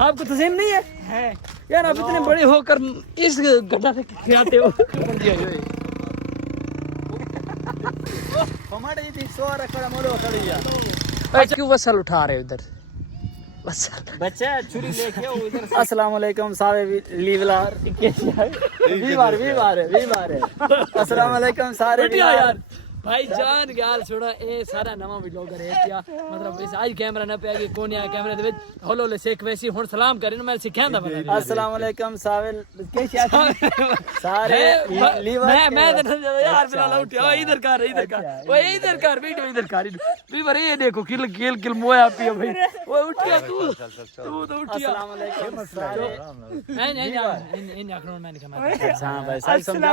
आपको तस्लीम नहीं है यार? आप इतने बड़े होकर इस गड्ढा से खिलाते हो। क्यों वसल उठा रहे हो इधर? बच्चा छुरी लेके उधर। अस्सलाम वालेकुम सारे लीवलार वीवार अस्सलाम वालेकुम सारे यार भाई जान गाल छोड़ा ए सारा नवा व्लॉगर है क्या मतलब इस आज कैमरा ना पे आगे कौन आया कैमरे दे विच होलो ले शेख वैसी हुन सलाम करे मैं सिखांदा बना। अस्सलाम वालेकुम साविल कैसे सारे लीवर मैं यार बिना उठा इधर कर वो इधर कर वीडियो इधर कर वीवर ये देखो किल मोया पियो भाई वो उठ गया तू तो उठ गया। अस्सलाम वालेकुम नहीं आखनो मैं नहीं कमा। अच्छा भाई साहब समझा।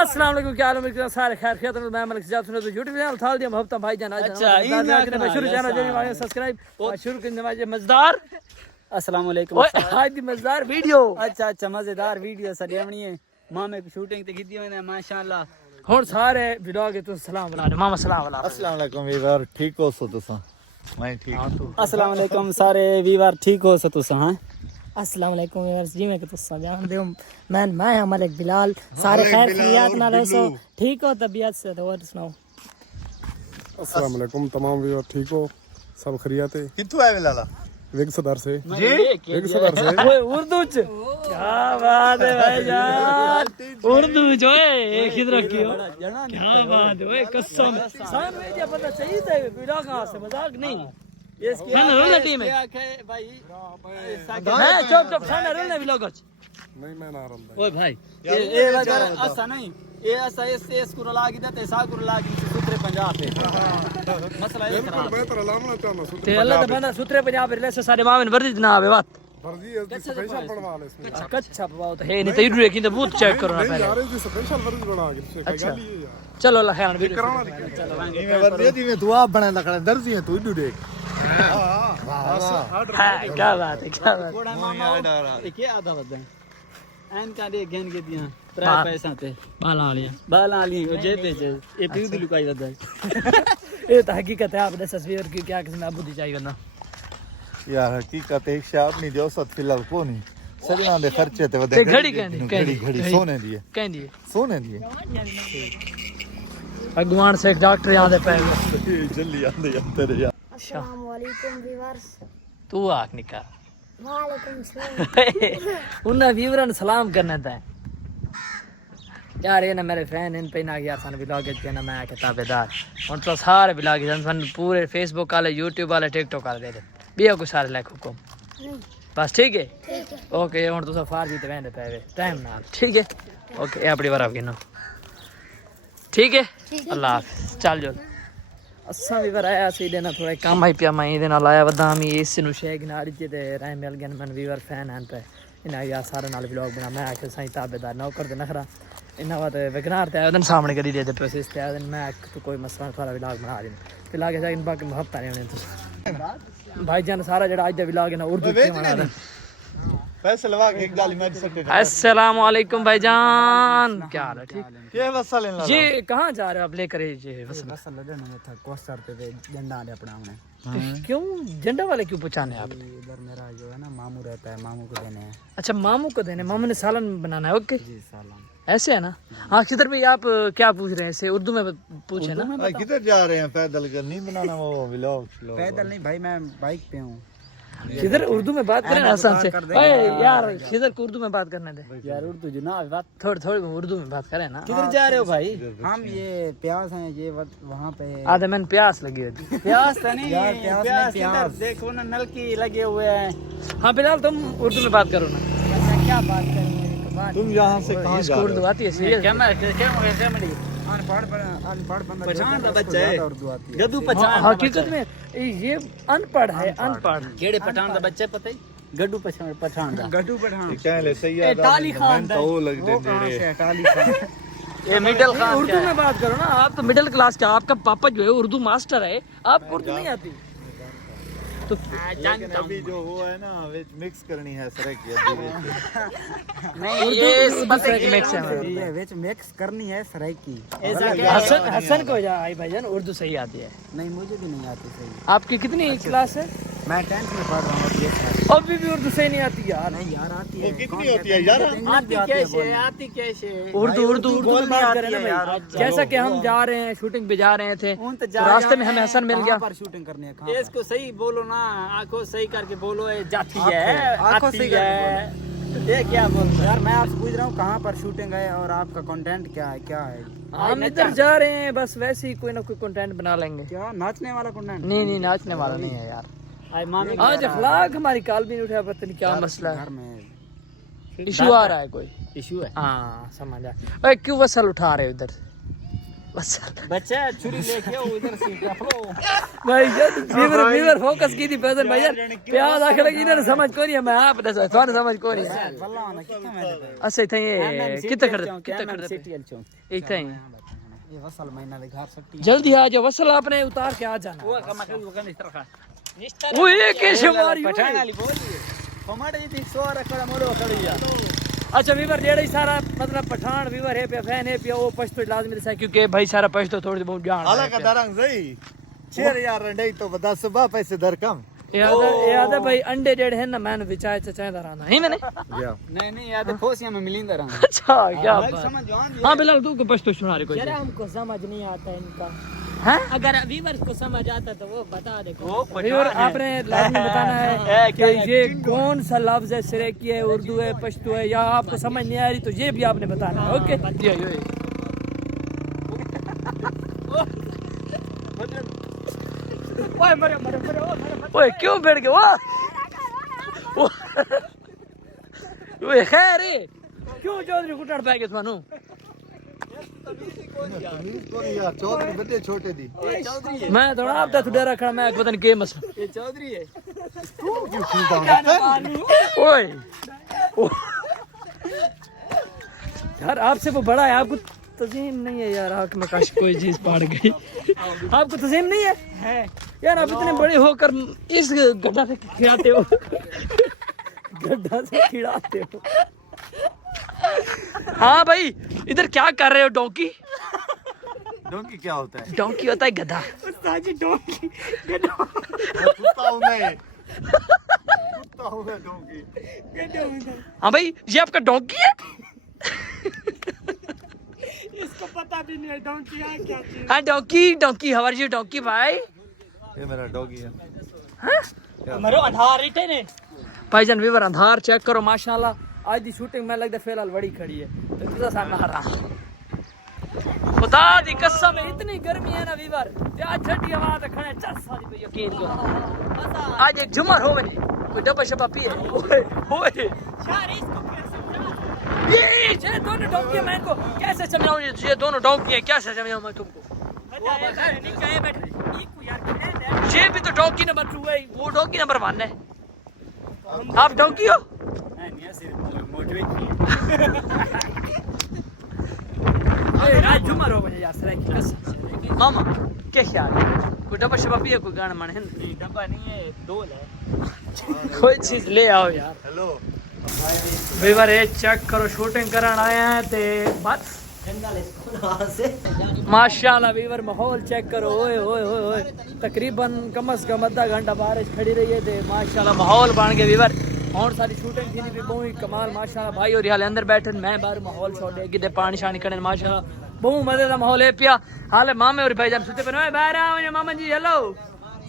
अस्सलाम वालेकुम क्या हाल है सारे खैर खैर मैं मलिक सजाद सुनो तो YouTube चैनल उठा दिया मोहब्बत भाई जान। अच्छा शुरू चैनल जो सब्सक्राइब शुरू करने वाले मजेदार। अस्सलाम वालेकुम आज दी मजेदार वीडियो। अच्छा मजेदार वीडियो सडेवनी है मामे की शूटिंग ते कीती मैंने माशाल्लाह। हुन सारे व्लॉग तो सलाम वाला मामा सलाम वाला। अस्सलाम वालेकुम वीवर ठीक हो सो तुसा? मैं ठीक। अस्सलाम वालेकुम सारे वीवर ठीक हो सो तुसा? हां अस्सलाम वालेकुम व्यूअर्स जी मैं तुसा जान दे मैं हमारे बिलाल सारे खैर खैरियत ना रहो ठीक हो तबीयत से तो और सुनाओ। अस्सलाम वालेकुम तमाम व्यूअर ठीक हो सब खैरियत है? कितु है बिलाला? वेग सदर से जी वेग सदर से ओए उर्दू च क्या बात है भाई जान उर्दू जो है खिद रखियो क्या बात है ओए कसम सान में क्या पता चाहिए था बिला कहां से मजाक नहीं इसकी ना टीम है भाई मैं चुप सामने रहने व्लॉगर नहीं मैं ना रहा ओए भाई ये वजह ऐसा नहीं ये ऐसा इस कुर लागी देते सा कुर लागी सूत्रे पंजाब पे मसला ये खराब बेहतर लामना चाहना ते अल्लाह दा बंदा सूत्रे पंजाब रे से सारे मावन वर्दी ना आवे बात फर्जी है स्पेशल बनवा ले इसमें कच्चा पवाओ तो है नहीं तो इधर देखी तो बहुत चेक करो ना पहले यार ये स्पेशल वर्दी बना के अच्छा चलो अल्लाह खैर वीडियो चलो मैं वर्दी दी में तू आप बना लखड़ा दर्जी है तू इडू देख। हां क्या बात है क्या बात थोड़ा मामा ये आधा बदन एन का दे गेन के दिया त्रै पैसा ते बाला वाली ओ जेते जे ये पीऊ दी लुकाई वदा ये तो हकीकत है आपने तस्वीर की क्या किसी में बुद्धि चाहिए ना यार हकीकत एक शाप नहीं जो सत फिलहाल को नहीं सजना दे खर्चे ते वदे घड़ी कहनी सोने दी कहनी सोने दी भगवान से एक डॉक्टर याद है पहले जल्दी आंदे अंदर यार। अस्सलाम वालेकुम व्यूअर्स। तू आख निकाल वालेकुम सलाम उन्हें व्यूअरन सलाम करना था यार ये ना मेरे फ्रेंड इन पे ना यार सन व्लॉग के ना मैं किताबेदार उन तो सारे व्लॉग सन पूरे फेसबुक वाले यूट्यूब वाले टिकटॉक वाले दे बिया को सारे लाइक हुकुम बस ठीक है ओके हुन तुसा फारजी ते वेंदे पे टाइम नाल ठीक है ओके ये अपनी बार आप गिनो ठीक है अल्लाह हाफिज़ चल जो असा भी आया सी देना थोड़ा काम आई पिया मैं ये आया वदा मी इस नु शेख नाड़ी ते रह मिल गन मन वीवर फैन हैं पे इना यार सारे नाल व्लॉग बना मैं आके सही ताबेदार नौकर दे नखरा इना बात वगनार ते ओदन सामने करी दे पैसे इस ते मैं तो कोई मसला थोड़ा व्लॉग बना दिन फिर लागे जाके बाकी हफ्ता नहीं होने भाईजान सारा जड़ा आज दा व्लॉग है ना उर्दू में बना पैसे लगा के एक गाली मार सकते। अस्सलाम वालेकुम भाईजान क्या हाल है ठीक ये वसल इन ये कहां जा रहे हो आप लेकर ये वसल लदन में था कोस्टर पे झंडा ले अपना हमने क्यों झंडा वाले क्यों पहुंचाने आप इधर मेरा जो है ना मामू रहता है मामू को देने हैं। अच्छा मामू को देने मामू ने सालन बनाना है ओके जी सालन ऐसे है ना हाँ किधर भाई आप क्या पूछ रहे हैं इसे उर्दू में पूछे ना किधर जा रहे हैं पैदल कर नहीं बनाना वो व्लॉग पैदल नहीं भाई मैं बाइक पे हूँ किधर उर्दू में बात करें आसान से ओए यार किधर को उर्दू में बात करने दे यार उर्दू जो ना बात थोड़ी थोड़ी उर्दू में बात करें ना किधर जा रहे हो भाई? हम ये प्यास हैं ये वहाँ पे आधे मैंने प्यास लगी होती प्यास तो नहीं यार प्यास इधर देखो ना नल की लगे हुए हैं। हाँ फिलहाल तुम उर्दू में बात करो ना क्या बात करेंगे तुम यहाँ से कहाँ जा उर्दू आती है सीरियस क्या अनपढ़ बंदा पहचान का बच्चा है उर्दू आती है गद्दू पहचान हकीकत में ये अनपढ़ है अनपढ़ जेड़े पठान का बच्चे पता ही गड्डू पठान का गड्डू पठान क्या ले सही है टाली खान तो वो लग दे से टाली खान ये मिडिल क्लास उर्दू में बात करो ना आप तो मिडिल क्लास का आपका पापा जो है उर्दू मास्टर है आपको उर्दू नहीं आती तू अभी जो वो है ना मिक्स करनी है सर की अभी नहीं ये पता है कि मिक्स है ये वेच मिक्स करनी है सराइकी। हसन हसन को जा आई भाईजान उर्दू सही आती है। नहीं मुझे भी नहीं आती सही। आपकी कितनी क्लास है? मैं 10th में पढ़ रहा हूँ अभी। अभी भी उर्दू सही नहीं आती यार। नहीं यार आती है। कितनी होती है यार? आती कैसे उर्दू उर्दू उर्दू में बात करें ना भाई। जैसा कि हम जा रहे हैं शूटिंग पे जा रहे थे तो रास्ते में हमें हसन मिल गया। पर शूटिंग करनी है कहाँ? इसको सही बोलो ना, आंखों सही करके बोलो। जाती है आंखों सही है। ये क्या बोल रहे यार? मैं आपसे पूछ रहा हूँ कहाँ पर शूटिंग है और आपका कंटेंट क्या है? क्या है? हम इधर जा रहे हैं बस वैसे ही कोई ना कोई कंटेंट बना लेंगे। क्या नाचने वाला कंटेंट? नहीं नाचने वाला नहीं है यार। मामी आज अखलाक हमारी कॉल भी नहीं उठा, पता नहीं क्या मसला घर है। में इशू आ रहा है कोई। इशू है। हाँ समझ आया। क्यों वसल उठा रहे हो इधर? वसल बच्चा छुरी लेके आओ इधर से पकड़ो। भाई वीवर फोकस की थी पैदल भाई यार प्याज आके लगी इधर समझ को नहीं है। मैं आप दस थोड़ा समझ को नहीं है। अच्छा इतना ये कितना कर दे इतना ही ये वसल महीना दिखा सकती जल्दी आ जाओ। वसल आपने उतार के आ जाना। वो कम इस तरह वो ये कैसे मारी पठान वाली बोलिए टमाटर जी 100 रखड़ा मोड़ो खड़िया। अच्छा वीवर जेड़ा सारा मतलब पठान वीवर है पे फैन है पे वो पछतो लाजमी है क्योंकि भाई सारा पछतो थोड़ी बहुत जान हालांकि दरंग सही 6 यार रंडई तो बता सुबह पैसे दर कम याद है भाई अंडे जेड़े हैं ना मैंने विचार चाहे दराना है मैंने नहीं याद खोसिया में मिलिंदा रहा। अच्छा क्या बात। समझ जान। हां बिलाल तू को पछतो सुना रहे कोई? जरा हमको समझ नहीं आता इनका। हैं? अगर व्यूअर्स को समझ आता तो वो बता दे। वीवर आपने लाजमी बताना है कि ये कौन सा लफ्ज है, सरेकी है, उर्दू है, पश्तो है, या आपको समझ नहीं आ रही तो ये भी आपने बताना है। ओके ओए क्यों बैठ गए वो खैर है क्यों चौधरी कुटाड़ पै गए थानू? यार चौधरी बड़े छोटे दी मैं थोड़ा आप तो डरा खड़ा मैं पता नहीं के मसला। ये चौधरी है। ओए यार आपसे वो बड़ा है, आपको तजीम नहीं है यार। आँख में काश कोई चीज पड़ गई। आपको तजीम नहीं है यार? आप इतने बड़े होकर इस गड्ढा से खिलाते हो गड्ढा से खिलाते हो। हाँ भाई इधर क्या कर रहे हो? डोंकी डोंकी क्या होता है? डोंकी होता है गधा। कुत्ता हूं मैं डोंकी। हाँ भाई ये आपका डोंकी है? इसको पता भी नहीं है डोंकी है क्या चीज। हाँ डोंकी हमारी जी डोंकी भाई। ये मेरा डॉगी है। मरो आधार रिटर्न है भाईजान। वीवर आधार चेक करो माशाल्लाह। आज की शूटिंग में लगता फिलहाल बड़ी खड़ी है तो किसा सामने हरा बता दी कसम है। इतनी गर्मी है ना वीवर आज ठंडी हवा तो खड़े 4 साल पे यकीन करो। आज एक जुमर हो गई कोई डब्बा शब्बा पिए। ओए यार इसको कैसे समझा? ये दोनों डोंकी मैं इनको कैसे समझाऊं? ये दोनों डोंकी है कैसे समझाऊं मैं तुमको? नहीं कहे बैठे ये भी तो डोंकी नंबर 2 है, वो डोंकी नंबर 1 है। आप डोंकी हो? आज जुमर हो गया यार सर की कसम। मामा क्या ख्याल है? कोई डब्बा शब्बा पिए कोई गाना माने? डब्बा नहीं है डोल है। कोई चीज ले आओ यार। हेलो वीवर ये चेक करो शूटिंग करन आए हैं ते बस माशाल्लाह वीवर माहौल चेक करो। ओए ओए ओए ओए तकरीबन कम से कम आधा घंटा बारिश खड़ी रही है ते माशाल्लाह माहौल बन गया वीवर। और सारी शूटिंग थी भी बहुत कमाल माशाल्लाह। भाई और हाले अंदर बैठे मैं बाहर माहौल शॉट है कि पानी शानी करने माशाल्लाह बहुत मजे का माहौल है पिया। हाले मामे और भाईजान सुते पे ओए बाहर आओ मामा जी हेलो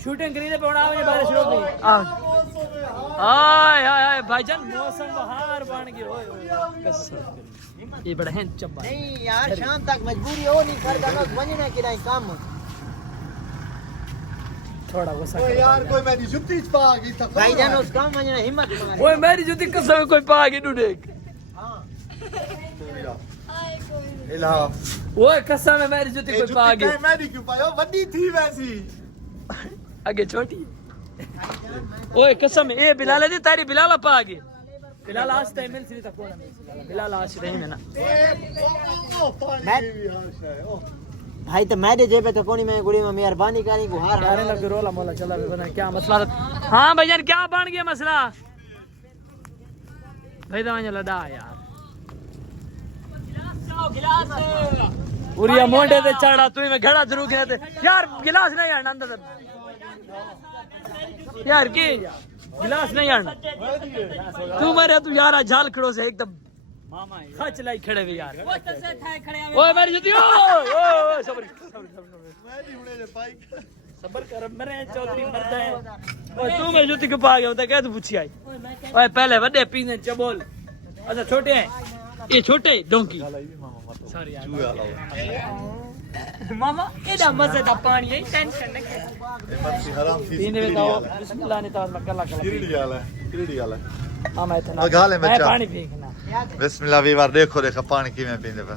शूटिंग करी दे पौड़ा आओ बारिश रुक गई। हाय हाय हाय भाईजान मौसम बहार बन गया। ओए ओए कसम ये बड़ा है चब्बा नहीं यार शाम तक मजबूरी हो नहीं कर गाना वने कि नहीं काम थोड़ा गुस्सा ओए यार कोई मेरी जुत्ती पा गई था भाईजान उस काम में हिम्मत मार। ओए मेरी जुती कसम कोई पा गई तू देख। इला ओए कसम है मेरी जुती कोई पा गई। मेरी क्यों पायो बड़ी थी वैसी आगे छोटी। ओए कसम ए बिलाल दी तारी बिलाल पा गई। बिलाल आज टाइम मिल सी तक कौन है बिलाल आज टाइम है ना। ओ पानी भी हाश है। ओ भाई तो मैं जेबे तो कोनी मैं गुड़ी में मेहरबानी करी गुहार यार लग रोला मोला चला बना क्या मसला हां भैया क्या बन गया मसला भाई तो वहां लड़ा यार पूरी मोंडे ते चढ़ा तू में घड़ा जरूर गया थे यार गिलास नहीं आना अंदर यार की गिलास नहीं आना तू मरे तू यार झाल खड़ो से एकदम मामा खच लाई खड़े भी यार ओए मेरी जुती ओ सबर सबर कर मरे चौधरी मरदा है ओए तू मेरी जुती के पा गया होता क्या तू पूछी आई ओए पहले बड़े पीने चबोल अच्छा छोटे हैं ये छोटे डोंकी सॉरी यार मामा एदा मजे दा पानी है टेंशन नहीं हराम सी पीने में तो बिस्मिल्लाह ने ताज मक्का लगा किरड़ी वाला हां मैं इतना गा ले मैं बच्चा पानी पीना बिस्मिल्लाह भी बार देखो देखो पानी की मैं पीने पे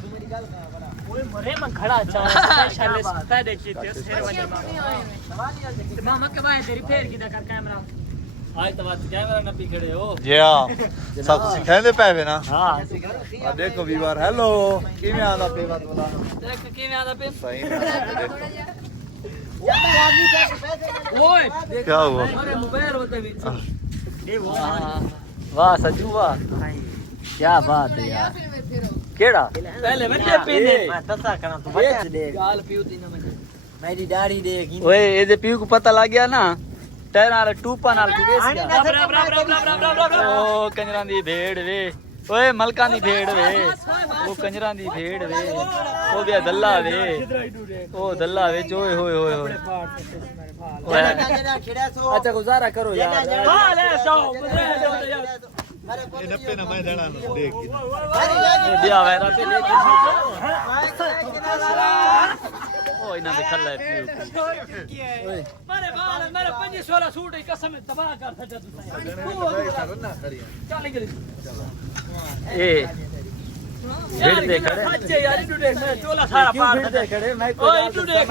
ओए मरे मन खड़ा चाह स्पेशलिस्ट पै देखी थे फिर वजह मामा के भाई तेरी फेर की कर कैमरा आज तो बात कैमरा न पी खड़े हो जी हां सब सिखाने पे ना हां और देखो वीवर हेलो की में आदा पे बात बोला देख के में आदा पे सही ओए क्या हुआ अरे मोबाइल होते भी ये वाह सजू वाह क्या बात है यार केड़ा पहले बच्चे पीने मैं तसा करा तू बच्चा देख गाल पीउती ना मुझे मेरी दाढ़ी देख ओए ये जे पीऊ को पता लग गया ना टैर नाल टूपा नाल तू बेस ओ कंजरां दी भेड़ वे ओए मलकां दी भेड़ वे ओ कंजरां दी भेड़ वे ओ भी दल्ला वे ओ दल्ला वे ओए होए होए होए अच्छा गुजारा करो यार हां ले सो ये नप्पे ना मैं देना देख ये बिया वेरा पे लेके ओ इना दे खल्ला पीऊ ओए मारे बाल मेरे 516 सूट है कसम तबाह कर सटा तू चल गई ए भेड़ दे खड़े बच्चे यार इटू देख मैं चोला सारा पाड़ दे खड़े मैं को इटू देख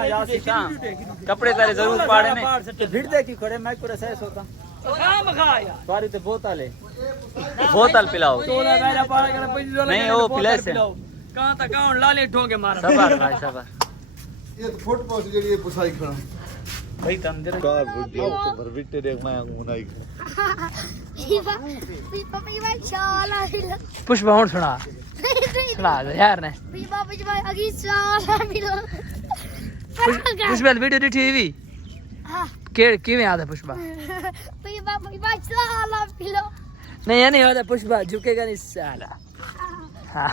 कपड़े तेरे जरूर पाड़े ने भीड़ देखी खड़े मैं को रसैस होता खाम खा यार सॉरी तो बोतल है बोतल पिलाओ चोला मेरा पाड़ कर 516 नहीं वो पिला से कहां तक कौन लाले ठोके मारा सबर भाई सबर ये तो फुट पहुंच गई ये पुसाई खड़ा भाई तुम जरा कार बुझो तो भरविटे देख मैं मुनाई पुष्प और सुना सुना दे यार ने पुष्प वीडियो टीवी के किवें आदा पुष्पा नहीं ये नहीं होता पुष्पा झुकेगा नहीं साला हां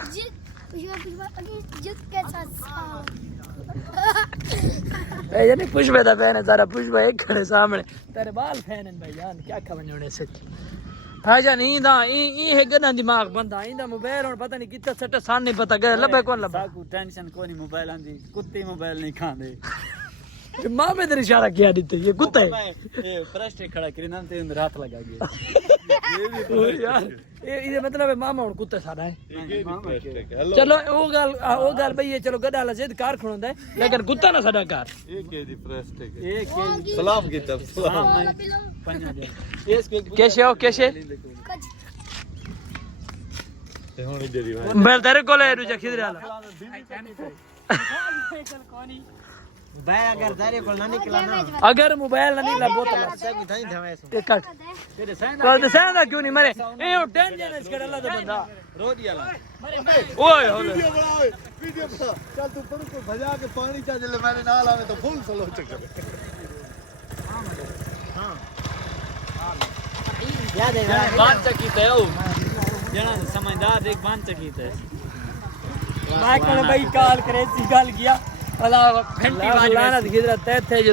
ये नहीं पुष्पा दा फैन है सारा पुष्पा एक खड़े सामने तेरे बाल फैन है भाई जान क्या खबर होने से भाईजान इंदा ई है गना दिमाग बंदा इंदा मोबाइल और पता नहीं कितना सट सान नहीं पता गए लबे कौन लबा साकू टेंशन कोनी मोबाइल आंदी कुत्ते मोबाइल नहीं खांदे मां में तेरे इशारा किया दी ये कुत्ता है ए फर्स्ट खड़ा करी ना ते अंदर हाथ लगा गया यार ये मतलब मामा और कुत्ते सारा है हेलो चलो वो गल भाई ये चलो गड्ढा जिद कार खड़ोंदा है लेकिन कुत्ता ना साडा कार ये के दी प्रेस टेक एक सलाम की तरफ सलाम पंजा दे कैसे हो कैसे ते होनी देरी भाई मैं तेरे को ले रुजा खिदरे वाला भाई अगर दारे को ना निकला ना अगर मोबाइल ना निकला बोतल सब इधर ही धवे ते कट तेरे सैन कर दे सैन क्यों नहीं मरे ए ओ टेंशन है इसका अल्लाह दा बंदा रो दिया ला ओए हो वीडियो बना ओए वीडियो बना चल तू पर को भजा के पानी चा जले मेरे नाल आवे तो फुल स्लो चक्कर याद है बात चकी थे ओ जना समझदार देख बांध चकी थे मैं को भाई काल करे सी गल किया अला घंटी बाज लाना खिदरा ते थे जो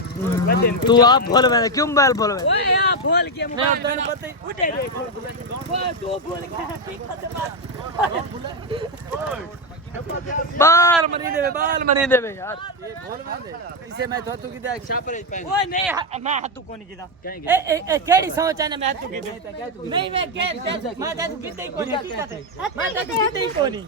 तू आप बोल मैंने क्यों मोबाइल बोल मैं ओए आप बोल के मैं तेरे पता उठे देखो वो दो बोल के बाल मरी देवे यार इसे मैं तो की देख छापर पहन ओए नहीं मैं हाथ को नहीं किदा ए केड़ी सोच है ना मैं हाथ की नहीं मैं के मैं हाथ की दे को मैं हाथ की दे को नहीं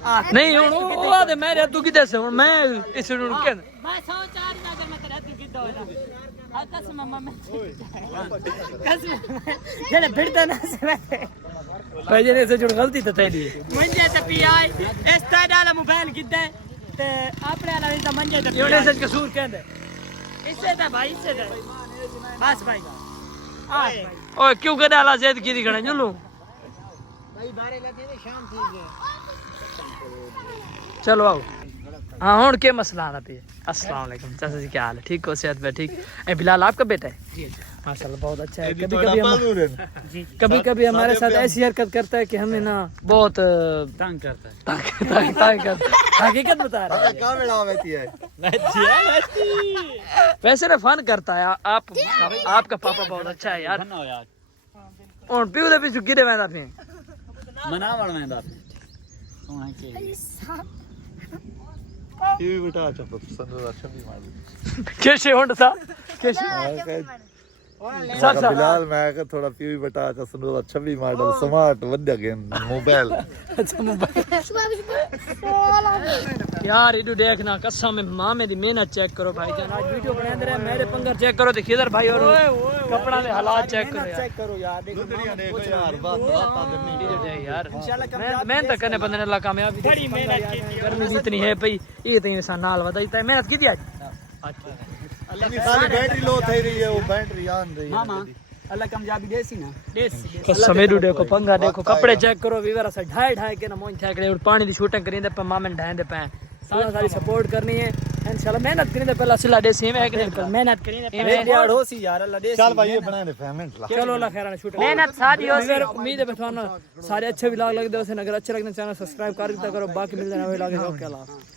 नहीं वो आदे मेरे तू किधर से मैं इस रूम के मैं सोच आ रही अगर मैं तेरे हाथ की दो ना कसम मम्मा कसम जेले भिड़ता ना से मैं पहले से जुड़ गलती तो तेरी मुझे तो पी आई इस डाला मोबाइल किदा ते अपने वाला भी तो मंजे ते ये सच कसूर कहंदे इससे था भाई इससे था बस भाई आज ओए क्यों कर डाला जेद की दिखना जुलू चलो आओ हाँ हुन के मसला आ रहा है अस्सलाम वालेकुम चाचा जी क्या हाल है ठीक हो सेहत पे ठीक ए बिलाल आपका बेटा है जी माशाल्लाह बहुत अच्छा है कभी कभी हमारे साथ ऐसी हरकत करता है कि हमें ना बहुत तंग करता है हकीकत बता रहा है क्या मिला बैठी है वैसे ना फन करता है आप आपका पापा बहुत अच्छा है यार ना यार और पीऊ दे पिछू गिरे मैं आपने मनावण में बात सोना के टीवी बिठा अच्छा संदूर अच्छा भी मार कैसे होंड था कैसे सब बिलाल मैं का थोड़ा टीवी बिठा अच्छा संदूर अच्छा भी मॉडल स्मार्ट वड्डा गेम मोबाइल अच्छा मोबाइल यार इधर देखना कसम में मां में दी मेहनत चेक करो भाई जान आज वीडियो बना दे रहे मेरे पंगर चेक करो तो किधर भाई और कपड़ा में हालात चेक करो यार करो यार देखो देखो यार बात यार मेहनत करने बंदे ने अल्लाह कामयाबी बड़ी मेहनत की गर्मी इतनी है भाई ये तो इंसान नाल बताई मेहनत की आज अच्छा सारी बैटरी लो થઈ रही है वो बैटरी ऑन रही है मामा अल्लाह कामयाबी देसी ना देसी समय देखो पंगा देखो कपड़े चेक करो वीवर से ढाई ढाई के ना मोइन थे और पानी दी शूटिंग करी दे मामे ढाई दे पे सारी सपोर्ट करनी है इंशाल्लाह मेहनत करी दे पहला सिला दे सेम है कि मेहनत करी दे यार हो सी यार अल्लाह देसी चल भाई ये बना दे पेमेंट ला चलो अल्लाह खैर शूटिंग मेहनत सारी हो सर उम्मीद है बताना सारे अच्छे व्लॉग लग दे उसे अगर अच्छे लगने चैनल सब्सक्राइब कर दिया करो बाकी मिल जाना वही लगे ओके अल्लाह